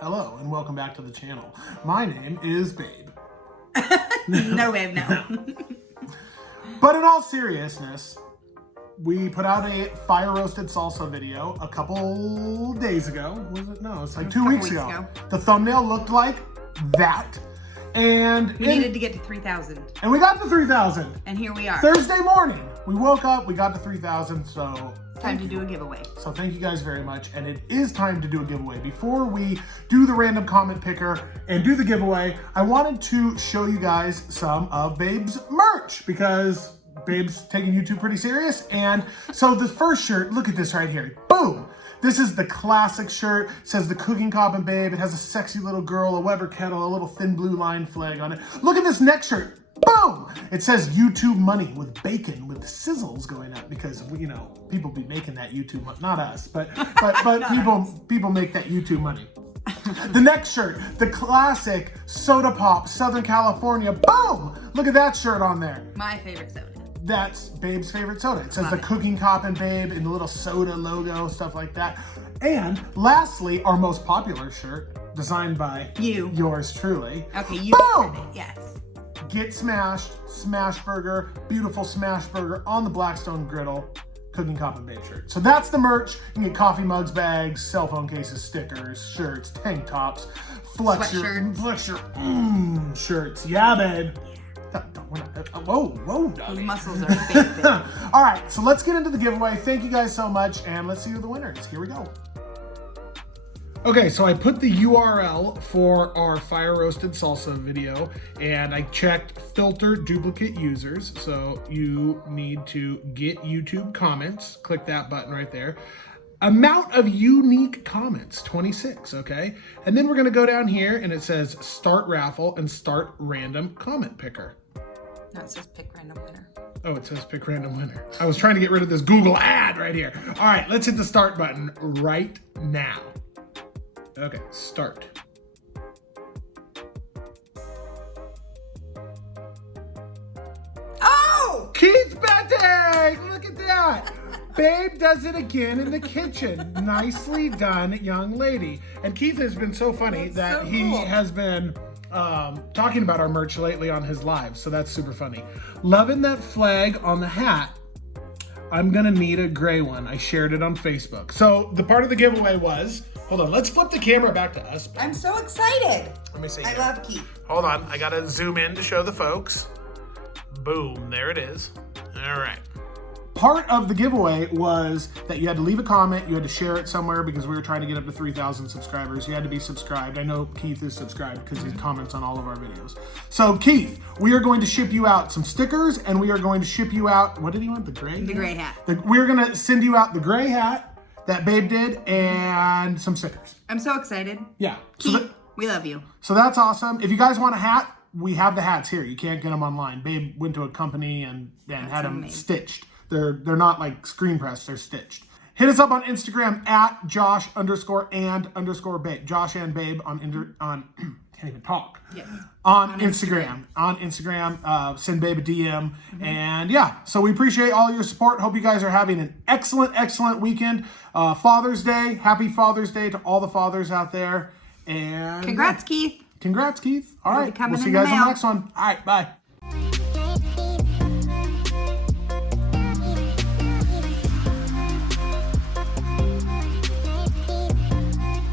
Hello and welcome back to the channel. My name is Babe. No, Babe, no. But in all seriousness, we put out a Fire Roasted Salsa video a couple days ago. Was it? No, it's like 2 weeks ago. The thumbnail looked like that. And we needed to get to 3,000. And we got to 3,000. And here we are. Thursday morning. We woke up, we got to 3,000, so... Time to do a giveaway. So thank you guys very much, and it is time to do a giveaway. Before we do the random comment picker and do the giveaway, I wanted to show you guys some of Babe's merch, because Babe's taking YouTube pretty serious. And so the first shirt, look at this right here. Boom! This is the classic shirt. It says the Cooking Coppin' Babe. It has a sexy little girl, a Weber kettle, a little thin blue line flag on it. Look at this next shirt. Boom! It says YouTube money with bacon with sizzles going up, because, you know, people be making that YouTube money. Not us, but people make that YouTube money. The next shirt, the classic Soda Pop, Southern California. Boom! Look at that shirt on there. My favorite soda. That's Babe's favorite soda. It says the Cooking Coppin' Babe and the little soda logo, stuff like that. And lastly, our most popular shirt, designed by yours truly. Okay, you said it, yes. Get Smashed, Smash Burger, beautiful Smash Burger on the Blackstone griddle, Cooking Coppin' Babe shirt. So that's the merch. You can get coffee mugs, bags, cell phone cases, stickers, shirts, tank tops, flex your shirts. Yeah, babe. Whoa. Those muscles are big. All right, so let's get into the giveaway. Thank you guys so much, and let's see who the winner is. Here we go. Okay, so I put the URL for our Fire Roasted Salsa video, and I checked filter duplicate users. So you need to get YouTube comments. Click that button right there. Amount of unique comments, 26, okay? And then we're gonna go down here and it says start raffle and start random comment picker. No, it says pick random winner. Oh, it says pick random winner. I was trying to get rid of this Google ad right here. All right, let's hit the start button right now. Okay, start. Oh! Keith Betting! Look at that! Babe does it again in the kitchen. Nicely done, young lady. And Keith has been so funny that he has been talking about our merch lately on his lives, so that's super funny. Loving that flag on the hat. I'm gonna need a gray one. I shared it on Facebook. So the part of the giveaway was, hold on, let's flip the camera back to us. I'm so excited. Let me see. I love Keith. Hold on, I gotta zoom in to show the folks. Boom, there it is. All right. Part of the giveaway was that you had to leave a comment, you had to share it somewhere, because we were trying to get up to 3,000 subscribers. You had to be subscribed. I know Keith is subscribed because he comments on all of our videos. So Keith, we are going to ship you out some stickers, and we are going to ship you out, what did he want, the gray hat? The gray hat. We're gonna send you out the gray hat that Babe did and some stickers. I'm so excited. Yeah. Keith, we love you. So that's awesome. If you guys want a hat, we have the hats here. You can't get them online. Babe went to a company and had them stitched. They're not like screen pressed, they're stitched. Hit us up on Instagram at Josh_and_Babe. Josh and Babe on can't even talk. Yes. On Instagram. On Instagram. Send Babe a DM. And yeah, so we appreciate all your support. Hope you guys are having an excellent weekend. Father's Day. Happy Father's Day to all the fathers out there. And congrats, Keith. Congrats, Keith. All right. We'll see you in the guys on the mail. next one. All right, bye.